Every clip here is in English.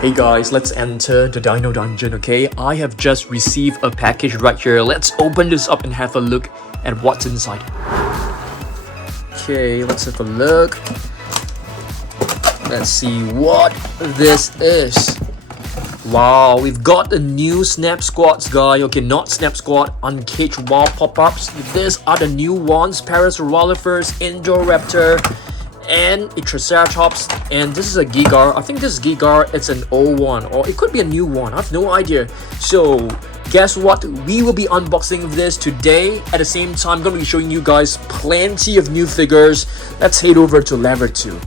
Hey guys, let's enter the Dino Dungeon, okay? I have just received a package right here. Let's open this up and have a look at what's inside. Okay, let's have a look. Let's see what this is. Wow, we've got the new Snap Squads, guy. Okay, not Snap Squad, Uncaged Wild Pop-Ups. These are the new ones. Atrociraptor, Indoraptor, and Atrociraptor, and this is a Gigar. I think this Gigar, it's an old one, or it could be a new one. I have no idea. So guess what? We will be unboxing this today. At the same time, I'm going to be showing you guys plenty of new figures. Let's head over to level 2.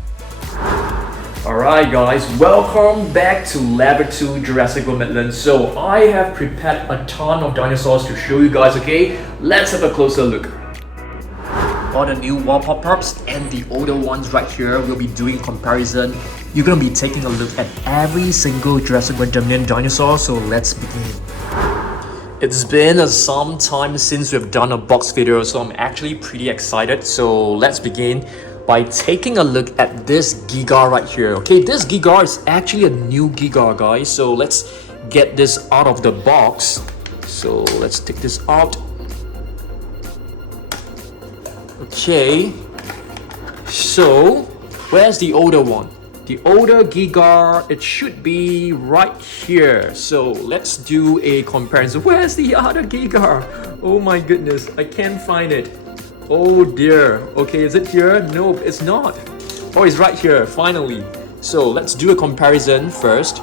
Alright guys, welcome back to level 2 Jurassic Midland. So I have prepared a ton of dinosaurs to show you guys, okay? Let's have a closer look. All the new wall pop-ups and the older ones right here, we'll be doing comparison. You're gonna be taking a look at every single Jurassic Dominion dinosaur, so let's begin. It's been some time since we've done a box video, so I'm actually pretty excited. So let's begin by taking a look at this Gigar right here. Okay, this Gigar is actually a new Gigar, guys. So let's get this out of the box. So let's take this out. Okay, so where's the older one? The older Gigar, it should be right here. So let's do a comparison. Where's the other Gigar? Oh my goodness, I can't find it. Oh dear. Okay, is it here? Nope, it's not. Oh, it's right here, finally. So let's do a comparison first.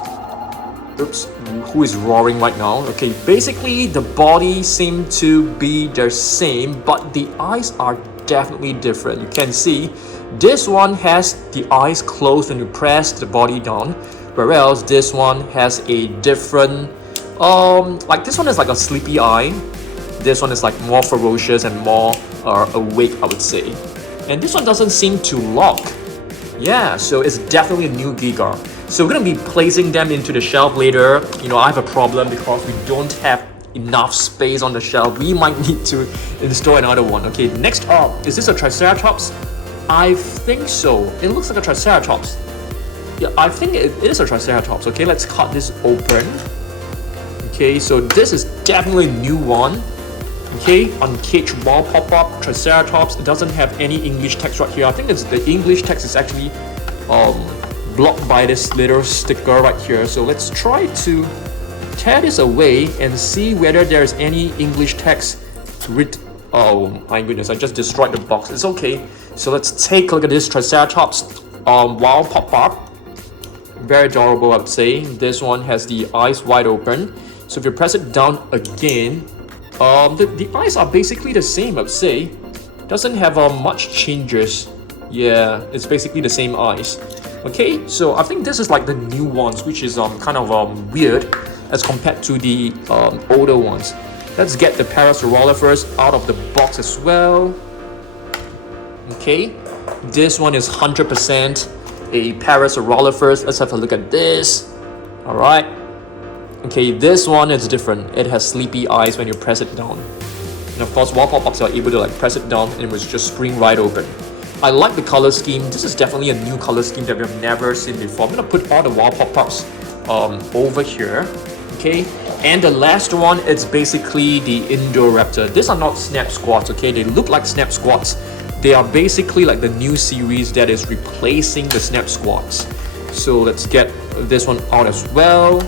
Oops, who is roaring right now? Okay, basically the body seems to be the same, but the eyes are definitely different. You can see this one has the eyes closed when you press the body down, whereas this one has a different like this one is like a sleepy eye. This one is like more ferocious and more awake, I would say. And this one doesn't seem to lock. Yeah, so it's definitely a new Gigar. So we're gonna be placing them into the shelf later. You know, I have a problem because we don't have enough space on the shelf. We might need to install another one. Okay, next up, is this a Triceratops? I think so. It looks like a Triceratops. Yeah, I think it is a Triceratops. Okay, let's cut this open. Okay, so this is definitely a new one. Okay, Uncaged Wall Pop-Up, Triceratops. It doesn't have any English text right here. I think it's the English text is actually blocked by this little sticker right here. So let's try to tear this away and see whether there's any English text written. Oh my goodness, I just destroyed the box. It's okay. So let's take a look at this Triceratops Wild Pop-Up. Very adorable, I would say. This one has the eyes wide open. So if you press it down again, the eyes are basically the same, I would say. Doesn't have much changes. Yeah, it's basically the same eyes. Okay, so I think this is like the new ones, which is kind of weird as compared to the older ones. Let's get the Atrociraptor out of the box as well. Okay, this one is 100% a Atrociraptor. Let's have a look at this. All right. Okay, this one is different. It has sleepy eyes when you press it down. And of course, wall pop-ups are able to like press it down and it will just spring right open. I like the color scheme. This is definitely a new color scheme that we've never seen before. I'm gonna put all the wall pop-ups over here. Okay, and the last one is basically the Indoraptor. These are not Snap Squads, okay? They look like Snap Squads. They are basically like the new series that is replacing the Snap Squads. So let's get this one out as well.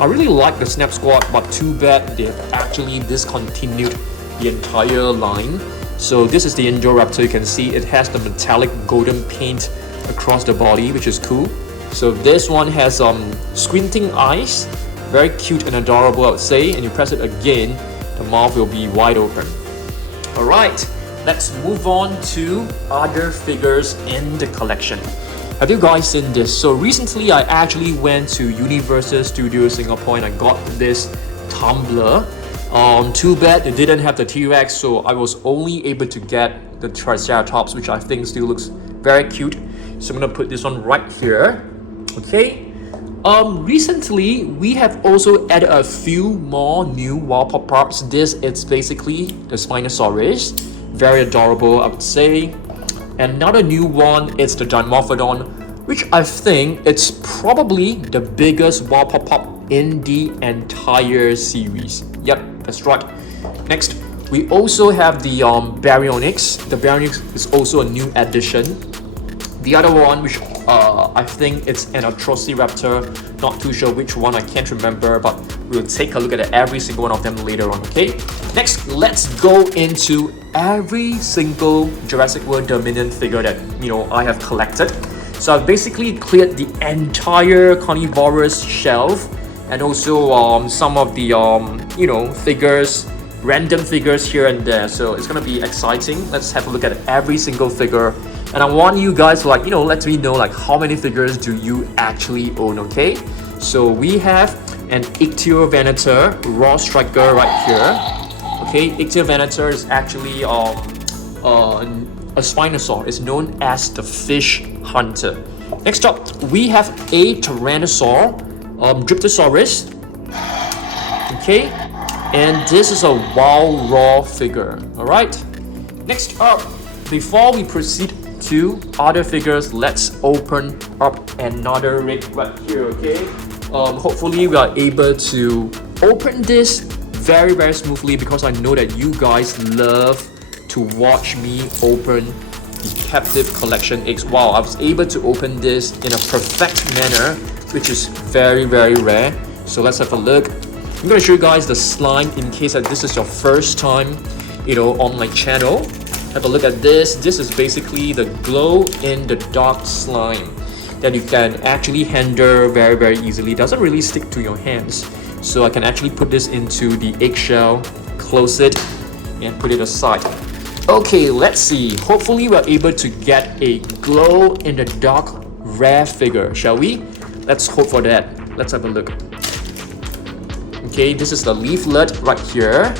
I really like the Snap Squad, but too bad they have actually discontinued the entire line. So this is the Indoraptor. You can see it has the metallic golden paint across the body, which is cool. So this one has squinting eyes, very cute and adorable, I would say. And you press it again, the mouth will be wide open. Alright, let's move on to other figures in the collection. Have you guys seen this? So recently I actually went to Universal Studios Singapore and I got this tumbler. Too bad they didn't have the T-Rex, so I was only able to get the Triceratops, which I think still looks very cute. So I'm gonna put this one right here. Okay. Recently we have also added a few more new wall pop-ups. This is basically the Spinosaurus. Very adorable, I would say. Another new one is the Dimorphodon which I think it's probably the biggest Wow Pop Pop in the entire series. Yep, that's right. Next, we also have the Baryonyx. The Baryonyx is also a new addition. The other one, which I think it's an Atrociraptor, not too sure which one, I can't remember, but we'll take a look at every single one of them later on, okay? Next, let's go into every single Jurassic World Dominion figure that, I have collected. So I've basically cleared the entire carnivorous shelf, and also some of the, figures, random figures here and there. So it's gonna be exciting. Let's have a look at every single figure. And I want you guys to let me know how many figures do you actually own, okay? So we have an Ictiovenator Raw Striker right here. Okay, Ictiovenator is actually a Spinosaurus. It's known as the Fish Hunter. Next up, we have a Tyrannosaur, Dryptosaurus. Okay, and this is a Wow Raw figure. All right. Next up, before we proceed to other figures, let's open up another rig right here, okay? Hopefully we are able to open this very, very smoothly, because I know that you guys love to watch me open the captive collection eggs. Wow, I was able to open this in a perfect manner, which is very, very rare. So let's have a look. I'm going to show you guys the slime in case that this is your first time, on my channel. Have a look at this. This is basically the glow-in-the-dark slime that you can actually handle very, very easily. It doesn't really stick to your hands. So I can actually put this into the eggshell, close it, and put it aside. Okay, let's see. Hopefully we're able to get a glow-in-the-dark rare figure, shall we? Let's hope for that. Let's have a look. Okay, this is the leaflet right here.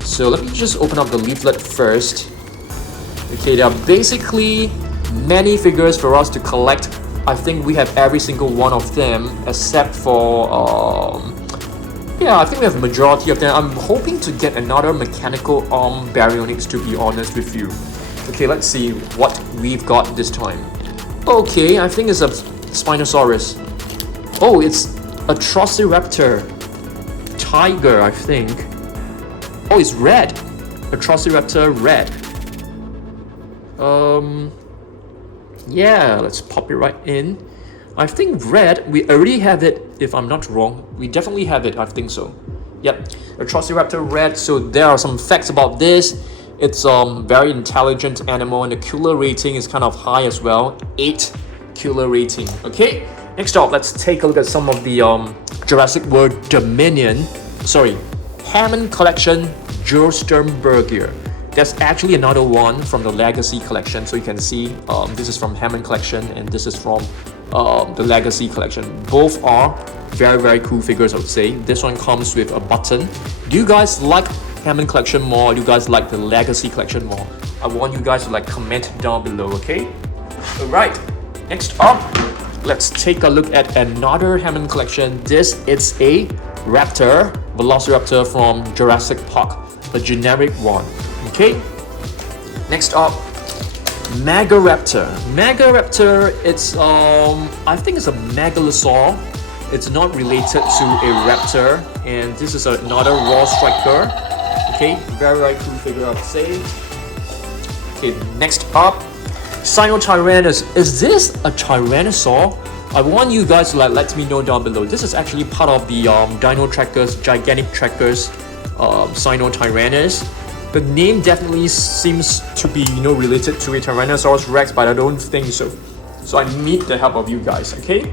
So let me just open up the leaflet first. Okay, there are basically many figures for us to collect. I think we have every single one of them except for I think we have a majority of them. I'm hoping to get another mechanical arm Baryonyx, to be honest with you. Okay, let's see what we've got this time. Okay, I think it's a Spinosaurus. Oh, it's Atrociraptor Tiger, I think. Oh, it's red. Atrociraptor red. Yeah, let's pop it right in. I think red, we already have it, if I'm not wrong. We definitely have it, I think so. Yep, Atrociraptor red. So there are some facts about this. It's very intelligent animal, and the killer rating is kind of high as well. 8 killer rating. Okay, next up, let's take a look at some of the Jurassic World Dominion, Hammond Collection Jursternberger. There's actually another one from the Legacy Collection. So you can see this is from Hammond Collection, and this is from the Legacy Collection. Both are very, very cool figures, I would say. This one comes with a button. Do you guys like Hammond Collection more, or do you guys like the Legacy Collection more? I want you guys to comment down below, okay? Alright, next up, let's take a look at another Hammond Collection. This is a Raptor, Velociraptor from Jurassic Park, a generic one. Okay, next up, Megaraptor. Megaraptor, it's I think it's a megalosaur. It's not related to a raptor, and this is another raw striker. Okay, very, very cool figure, I would say. Okay, next up, Sinotyrannus. Is this a Tyrannosaur? I want you guys to let me know down below. This is actually part of the Dino Trackers, Gigantic Trackers, Sinotyrannus. The name definitely seems to be, related to a Tyrannosaurus Rex, but I don't think so. So I need the help of you guys, okay?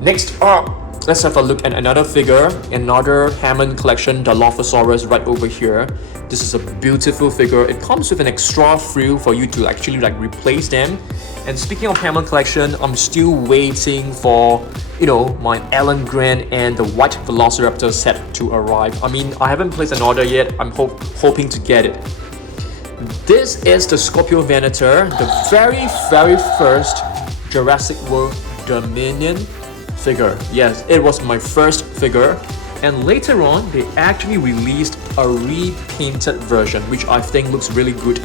Next up, let's have a look at another figure, another Hammond Collection Dilophosaurus right over here. This is a beautiful figure. It comes with an extra frill for you to actually replace them. And speaking of Hammond Collection, I'm still waiting for, my Alan Grant and the white Velociraptor set to arrive. I mean, I haven't placed an order yet. I'm hoping to get it. This is the Scorpiovenator, the very, very first Jurassic World Dominion figure. Yes, it was my first figure. And later on, they actually released a repainted version, which I think looks really good.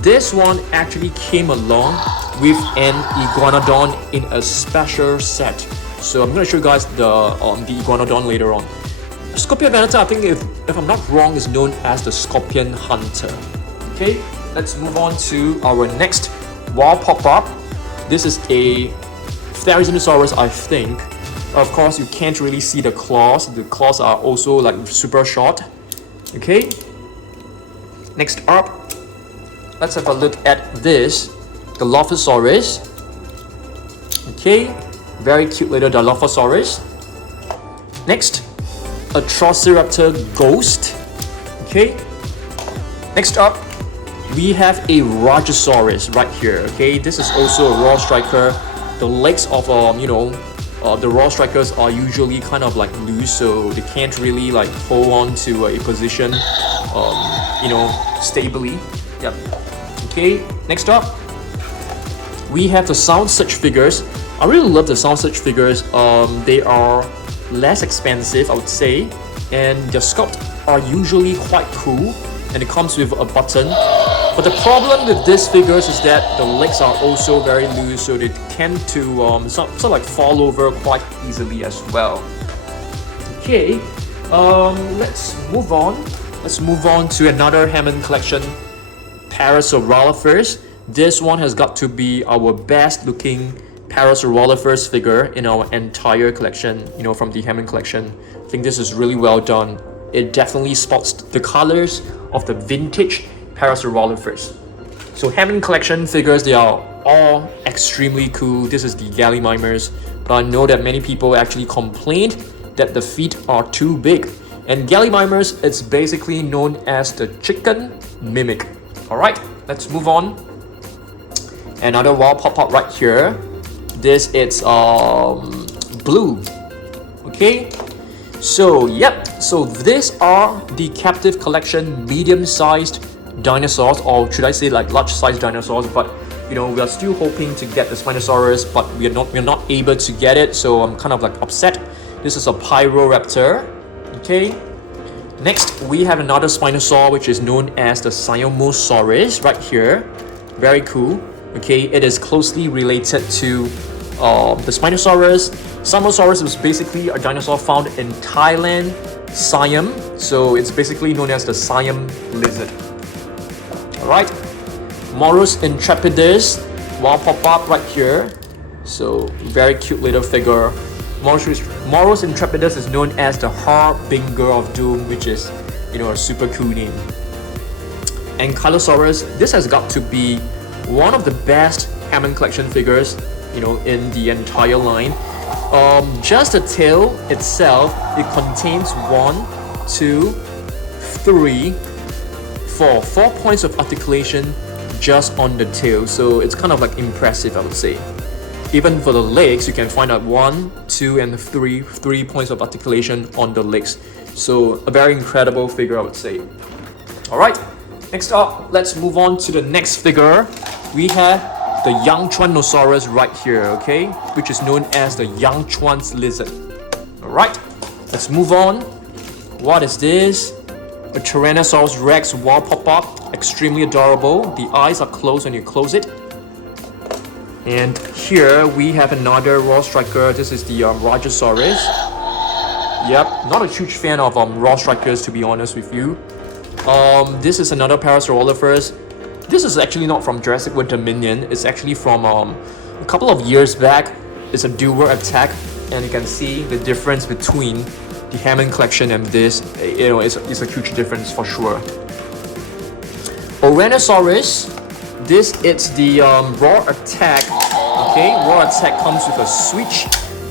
This one actually came along with an iguanodon in a special set. So I'm gonna show you guys the iguanodon later on. Scorpion Venator, I think if I'm not wrong, is known as the Scorpion Hunter. Okay, let's move on to our next wild pop-up. This is a Dinosaurus, I think. Of course, you can't really see the claws. The claws are also like super short. Okay. Next up, let's have a look at this, the Dilophosaurus. Okay, very cute little Dilophosaurus. Next, Atrociraptor Ghost. Okay. Next up, we have a Rajasaurus right here. Okay, this is also a raw striker. The legs of the raw strikers are usually kind of like loose, so they can't really like hold on to a position, stably. Yep. Okay. Next up, we have the Sound Search figures. I really love the Sound Search figures. They are less expensive, I would say, and their sculpt are usually quite cool, and it comes with a button. But the problem with these figures is that the legs are also very loose, so they tend to sort of like fall over quite easily as well. Okay, let's move on. Let's move on to another Hammond collection, Parasaurolophus. This one has got to be our best looking Parasaurolophus figure in our entire collection, from the Hammond collection. I think this is really well done. It definitely spots the colors of the vintage Parasaurolophus. So Hammond collection figures, they are all extremely cool. This is the Gallimimus, but I know that many people actually complained that the feet are too big. And Gallimimus, it's basically known as the chicken mimic. Alright, let's move on. Another wild pop-up right here. This is blue. Okay, so these are the captive collection medium-sized dinosaurs, or should I say like large-sized dinosaurs, but we are still hoping to get the Spinosaurus, but we're not able to get it, so I'm kind of like upset. This is a Pyroraptor. Okay, next we have another Spinosaur, which is known as the Siamosaurus right here. Very cool. Okay, it is closely related to the Spinosaurus. Siamosaurus was basically a dinosaur found in Thailand, Siam, so it's basically known as the Siam lizard. Alright, Morus Intrepidus, wild pop-up right here. So very cute little figure. Morus Intrepidus is known as the Harbinger of Doom, which is a super cool name. Ankylosaurus, this has got to be one of the best Hammond collection figures in the entire line. Just the tail itself, it contains 1, 2, 3, 4 points of articulation just on the tail, so it's kind of like impressive, I would say. Even for the legs, you can find out 1, 2, and 3 points of articulation on the legs. So a very incredible figure, I would say. Alright, next up, let's move on to the next figure. We have the Yangchuanosaurus right here, okay, which is known as the Yangchuan's lizard. Alright, let's move on. What is this? A Tyrannosaurus Rex wild pop-up, extremely adorable. The eyes are closed when you close it. And here we have another raw striker. This is the Rajasaurus. Yep, not a huge fan of raw strikers, to be honest with you. This is another Parasaurolophus. This is actually not from Jurassic World Dominion. It's actually from a couple of years back. It's a dual attack, and you can see the difference between the Hammond collection and this. It's a huge difference for sure. Oranosaurus. This is the raw attack. Okay, raw attack comes with a switch.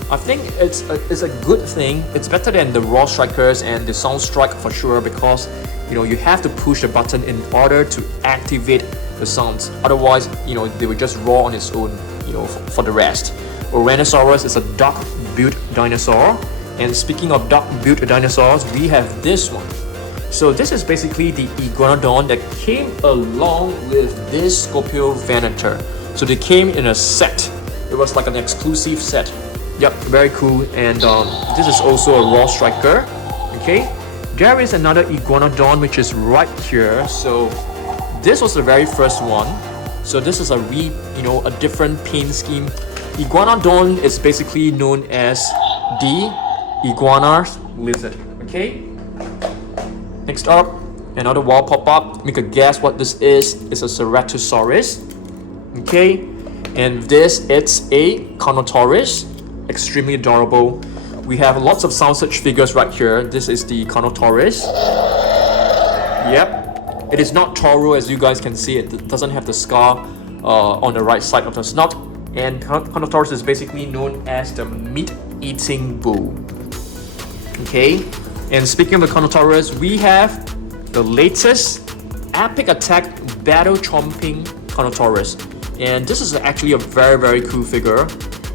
I think it's a good thing. It's better than the raw strikers and the sound strike for sure, because you have to push a button in order to activate the sounds. Otherwise, they will just raw on its own, for the rest. Oranosaurus is a duck-built dinosaur. And speaking of duck-built dinosaurs, we have this one. So this is basically the Iguanodon that came along with this Scorpiovenator. So they came in a set. It was like an exclusive set. Yep, very cool. And this is also a raw striker. Okay, there is another Iguanodon which is right here. So this was the very first one. So this is a different paint scheme. Iguanodon is basically known as the iguana lizard. Okay. Next up, another wall pop up. Make a guess what this is. It's a Ceratosaurus. Okay. And this, it's a Carnotaurus. Extremely adorable. We have lots of sound search figures right here. This is the Carnotaurus. Yep. It is not Toro, as you guys can see. It doesn't have the scar on the right side of the snout. And Carnotaurus is basically known as the meat-eating bull. Okay. And speaking of the Carnotaurus, we have the latest epic attack battle-chomping Carnotaurus. And this is actually a very, very cool figure.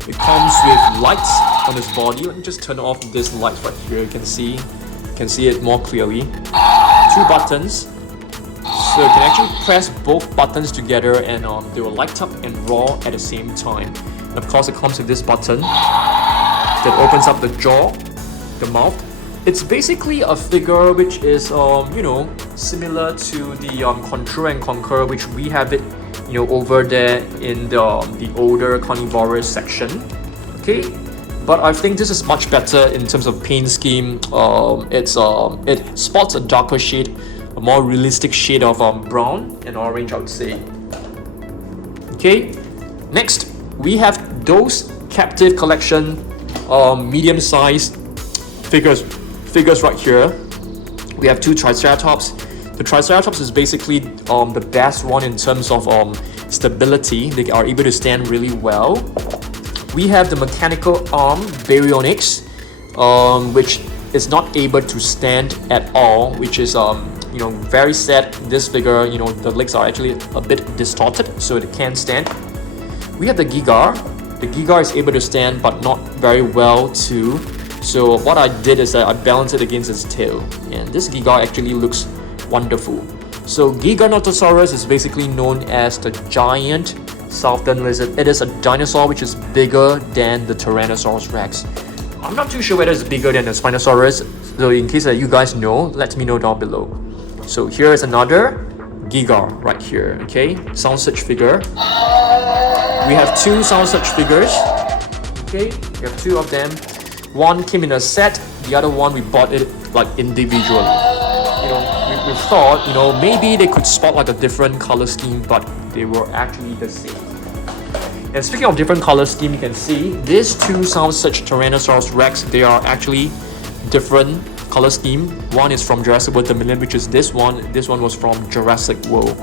It comes with lights on its body. Let me just turn off this light right here. You can see it more clearly. 2 buttons. So you can actually press both buttons together and they will light up and roar at the same time. And of course, it comes with this button that opens up the jaw, the mouth. It's basically a figure which is similar to the Control and Conquer, which we have it over there in the older carnivorous section. Okay, but I think this is much better in terms of paint scheme. It spots a darker shade, a more realistic shade of brown and orange, I would say. Okay, next we have those captive collection medium-sized figures right here. We have 2 Triceratops. The Triceratops is basically the best one in terms of stability. They are able to stand really well. We have the mechanical arm Baryonyx, which is not able to stand at all, which is very sad. This figure, the legs are actually a bit distorted, so it can't stand. We have the Gigar. The Gigar is able to stand, but not very well too. So what I did is that I balanced it against its tail, and this Gigar actually looks wonderful. So Giganotosaurus is basically known as the giant southern lizard. It is a dinosaur which is bigger than the Tyrannosaurus Rex. I'm not too sure whether it's bigger than the Spinosaurus, so in case you guys know, let me know down below. So here is another Gigar right here. Okay, sound search figure. We have 2 sound search figures. Okay, we have 2 of them. One came in a set, the other one we bought it like individually. We thought, maybe they could spot like a different color scheme, but they were actually the same. And speaking of different color scheme, you can see these 2 sound search Tyrannosaurus Rex, they are actually different color scheme. One is from Jurassic World Dominion, which is this one. This one was from Jurassic World.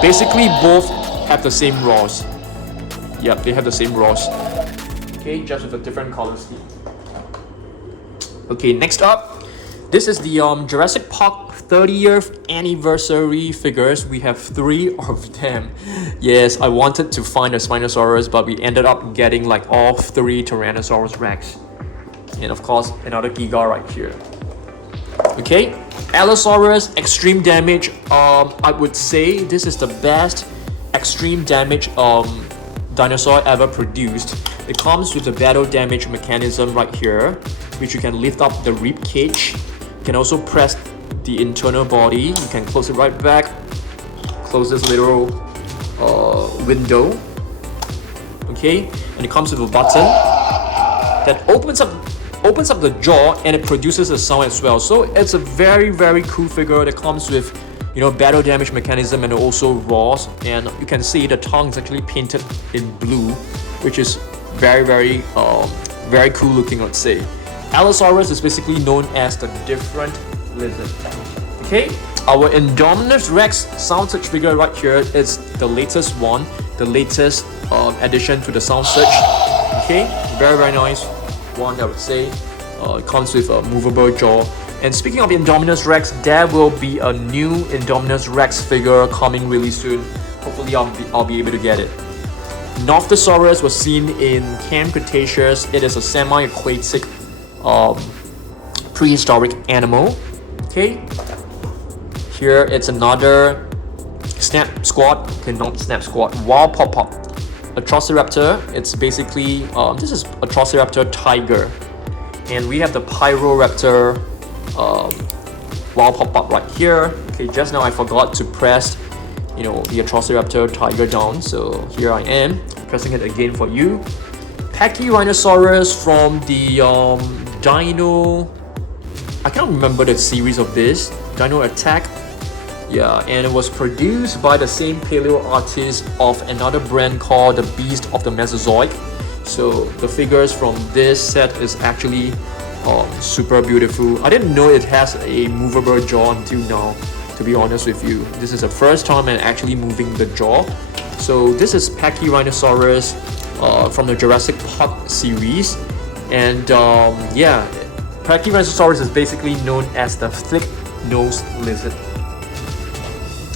Basically, both have the same roars. Yep, they have the same roars. Okay, just with a different color scheme. Okay, next up, this is the Jurassic Park 30th anniversary figures. We have 3 of them. Yes, I wanted to find a Spinosaurus, but we ended up getting like all 3 Tyrannosaurus Rex. And of course, another Giga right here. Okay, Allosaurus, extreme damage. I would say this is the best extreme damage dinosaur ever produced. It comes with the battle damage mechanism right here, which you can lift up the rib cage. You can also press the internal body. You can close it right back. Close this little window. Okay, and it comes with a button that opens up the jaw, and it produces a sound as well. So it's a very, very cool figure that comes with battle damage mechanism and also roars. And you can see the tongue is actually painted in blue, which is very, very very cool looking, let's say. Allosaurus is basically known as the different lizard. Okay, our Indominus Rex sound search figure right here is the latest one, the latest addition to the sound search. Okay, very, very nice one, I would say. It comes with a movable jaw. And speaking of Indominus Rex, there will be a new Indominus Rex figure coming really soon. Hopefully I'll be able to get it. Nothosaurus was seen in Camp Cretaceous. It is a semi-aquatic prehistoric animal. Okay, here it's another snap squat. Okay, not snap squat, wild pop-up Atrociraptor. It's basically this is Atrociraptor tiger, and we have the Pyroraptor claw pop up right here. Okay, just now I forgot to press, you know, the Atrociraptor tiger down, so here I am pressing it again for you. Pachyrhinosaurus from the Dino, I can't remember the series of this, Dino Attack. Yeah, and it was produced by the same paleo artist of another brand called the Beast of the Mesozoic. So the figures from this set is actually super beautiful. I didn't know it has a movable jaw until now, to be honest with you. This is the first time I'm actually moving the jaw. So this is Pachyrhinosaurus from the Jurassic Park series. And yeah, Pachyrhinosaurus is basically known as the thick-nosed lizard.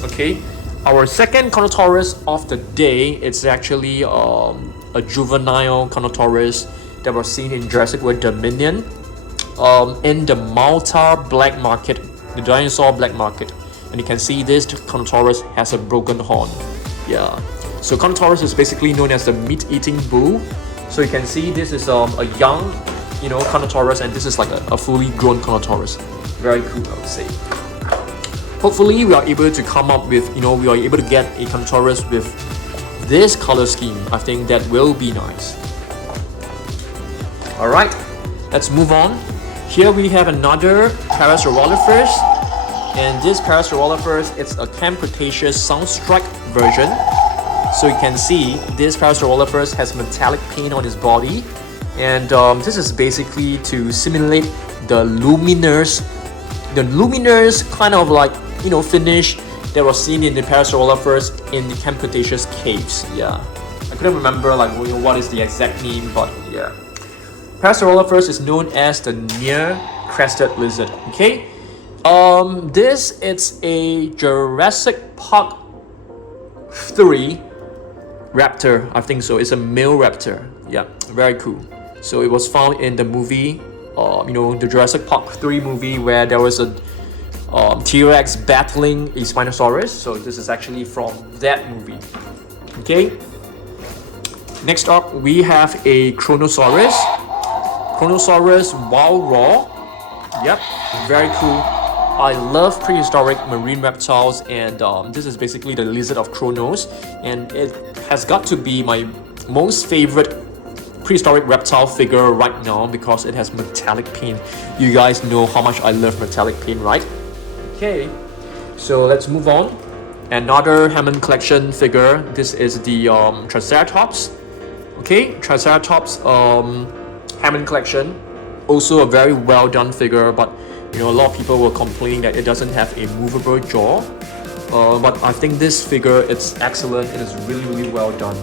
Okay, our second Carnotaurus of the day, it's actually a juvenile Carnotaurus that was seen in Jurassic World Dominion in the Malta black market, the dinosaur black market. And you can see this Carnotaurus has a broken horn. Yeah, so Carnotaurus is basically known as the meat-eating bull. So you can see this is a young, you know, Carnotaurus, and this is like a fully grown Carnotaurus. Very cool, I would say. Hopefully we are able to come up with, you know, we are able to get a Carnotaurus with this color scheme. I think that will be nice. Alright, let's move on. Here we have another Parasaurolophus, and this Parasaurolophus, it's a Camp Cretaceous Soundstrike version. So you can see this Parasaurolophus has metallic paint on his body, and this is basically to simulate the luminous kind of like, you know, finish that was seen in the Parasaurolophus in the Camp Cretaceous caves. Yeah, I couldn't remember like what is the exact name, but yeah. Parasaurolophus is known as the near-crested lizard. Okay, this is a Jurassic Park 3 raptor, I think so. It's a male raptor. Yeah, very cool. So it was found in the movie, you know, the Jurassic Park 3 movie, where there was a T-Rex battling a Spinosaurus. So this is actually from that movie. Okay. Next up, we have a Chronosaurus. Chronosaurus wild raw. Yep, very cool. I love prehistoric marine reptiles, and this is basically the lizard of Kronos, and it has got to be my most favorite prehistoric reptile figure right now because it has metallic paint. You guys know how much I love metallic paint, right? Okay, so let's move on. Another Hammond collection figure. This is the Triceratops. Okay, Triceratops Hammond collection. Also a very well done figure, but you know, a lot of people were complaining that it doesn't have a movable jaw. But I think this figure, it's excellent. It is really well done.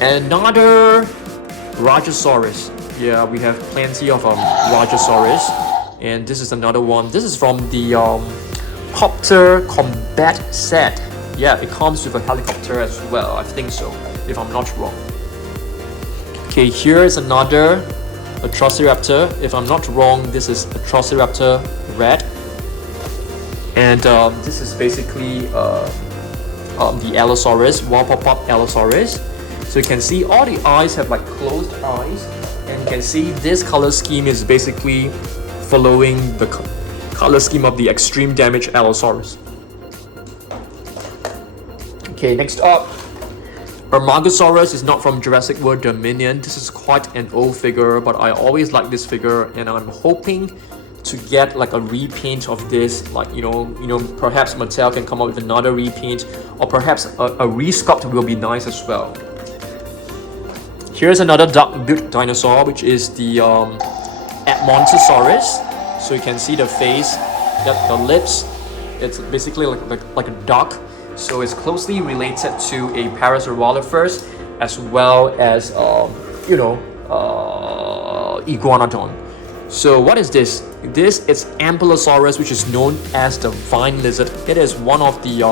Another Rajasaurus. Yeah, we have plenty of Rajasaurus, and this is another one. This is from the Copter Combat set. Yeah, it comes with a helicopter as well, I think so, if I'm not wrong. Okay, here is another Atrociraptor. If I'm not wrong, this is Atrociraptor Red, and this is basically the Allosaurus, wild pop-up Allosaurus. So you can see all the eyes have like closed eyes, and you can see this color scheme is basically following the color scheme of the extreme damage Allosaurus. Okay, next up, Armagosaurus is not from Jurassic World Dominion. This is quite an old figure, but I always like this figure, and I'm hoping to get like a repaint of this. Like you know, perhaps Mattel can come up with another repaint, or perhaps a resculpt will be nice as well. Here's another duck-billed dinosaur, which is the Edmontosaurus. So you can see the face, the lips. It's basically like a duck. So it's closely related to a Parasaurolophus, as well as Iguanodon. So what is this? This is Ankylosaurus, which is known as the vine lizard. It is one of the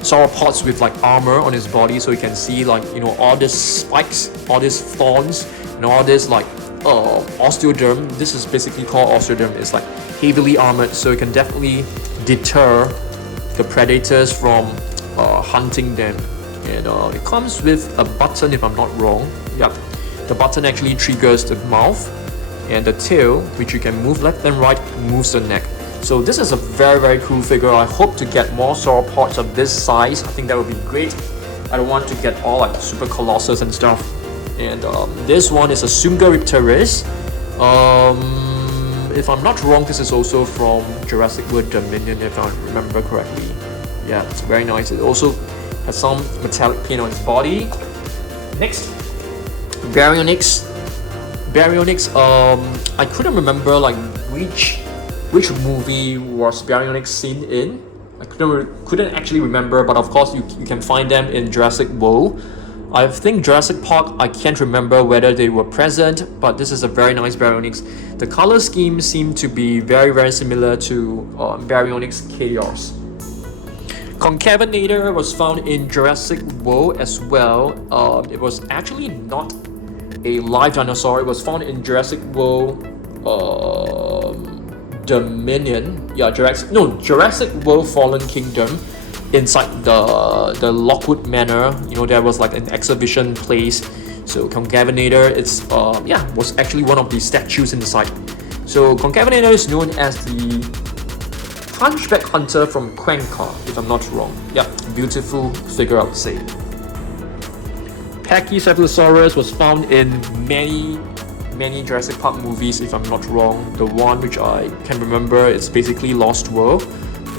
sauropods with like armor on his body, so you can see like all these spikes, all these thorns, and all this like osteoderm. This is basically called osteoderm. It's like heavily armored, so it can definitely deter the predators from hunting them. And it comes with a button, if I'm not wrong. Yep, the button actually triggers the mouth, and the tail, which you can move left and right, moves the neck. So this is a very cool figure. I hope to get more sauropods of this size. I think that would be great. I don't want to get all like super Colossus and stuff. And this one is a Sungaripteris. If I'm not wrong, this is also from Jurassic World Dominion, if I remember correctly. Yeah, it's very nice. It also has some metallic paint on its body. Next, Baryonyx. I couldn't remember like which movie was Baryonyx seen in. I couldn't actually remember, but of course you can find them in Jurassic World. I think Jurassic Park, I can't remember whether they were present, but this is a very nice Baryonyx. The color scheme seemed to be very similar to Baryonyx Chaos. Concavenator was found in Jurassic World as well. It was actually not a live dinosaur. It was found in Jurassic World Dominion. Yeah, Jurassic World Fallen Kingdom. Inside the Lockwood Manor, you know, there was like an exhibition place. So Concavenator, was actually one of the statues inside. So Concavenator is known as the Hunchback Hunter from Cuenca, if I'm not wrong. Yeah, beautiful figure, I would say. Pachycephalosaurus was found in many Jurassic Park movies, if I'm not wrong. The one which I can remember is basically Lost World,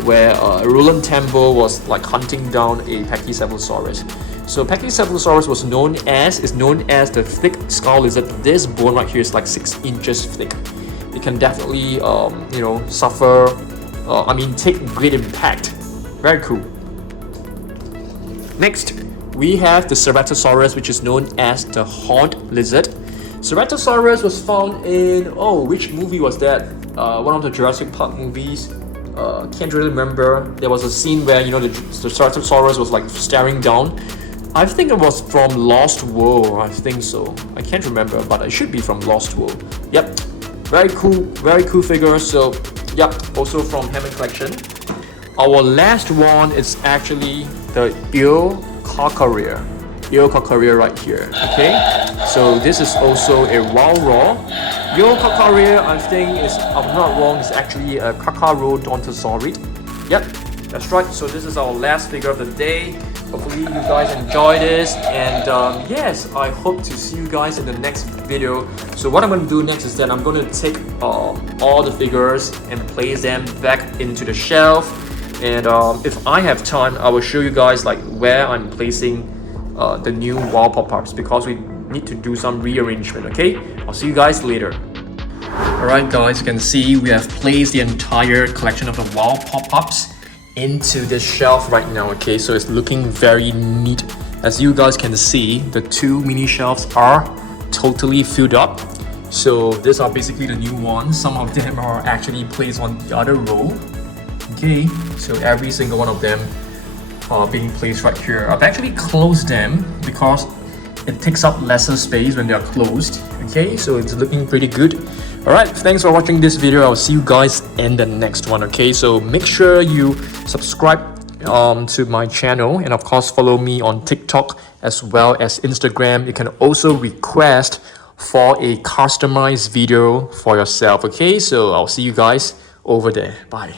where Roland Temple was like hunting down a Pachycephalosaurus. So Pachycephalosaurus is known as the thick skull lizard. This bone right here is like 6 inches thick. It can definitely take great impact. Very cool. Next, we have the Ceratosaurus, which is known as the horned lizard. Ceratosaurus was found in which movie was that? One of the Jurassic Park movies. Can't really remember. There was a scene where the Ceratosaurus was like staring down. I think it was from Lost World. I think so. I can't remember, but it should be from Lost World. Yep, very cool figure. So yep, also from Hammond collection. Our last one is actually the Eocarcharia right here. Okay, so this is also a wild raw. Eocarcharia, I think if I'm not wrong, is actually a Kakarodontosaurid. Yep, that's right. So this is our last figure of the day. Hopefully you guys enjoy this, and yes, I hope to see you guys in the next video. So what I'm going to do next is that I'm going to take all the figures and place them back into the shelf, and if I have time, I will show you guys like where I'm placing the new wall pop-ups, because we need to do some rearrangement. Okay, I'll see you guys later. Alright guys, you can see we have placed the entire collection of the wall pop-ups into this shelf right now. Okay, so it's looking very neat. As you guys can see, the 2 mini shelves are totally filled up. So these are basically the new ones. Some of them are actually placed on the other row. Okay, so every single one of them are being placed right here. I've actually closed them because it takes up lesser space when they are closed. Okay, so it's looking pretty good. Alright, thanks for watching this video. I'll see you guys in the next one. Okay, so make sure you subscribe to my channel, and of course follow me on TikTok as well as Instagram. You can also request for a customized video for yourself. Okay, so I'll see you guys over there. Bye.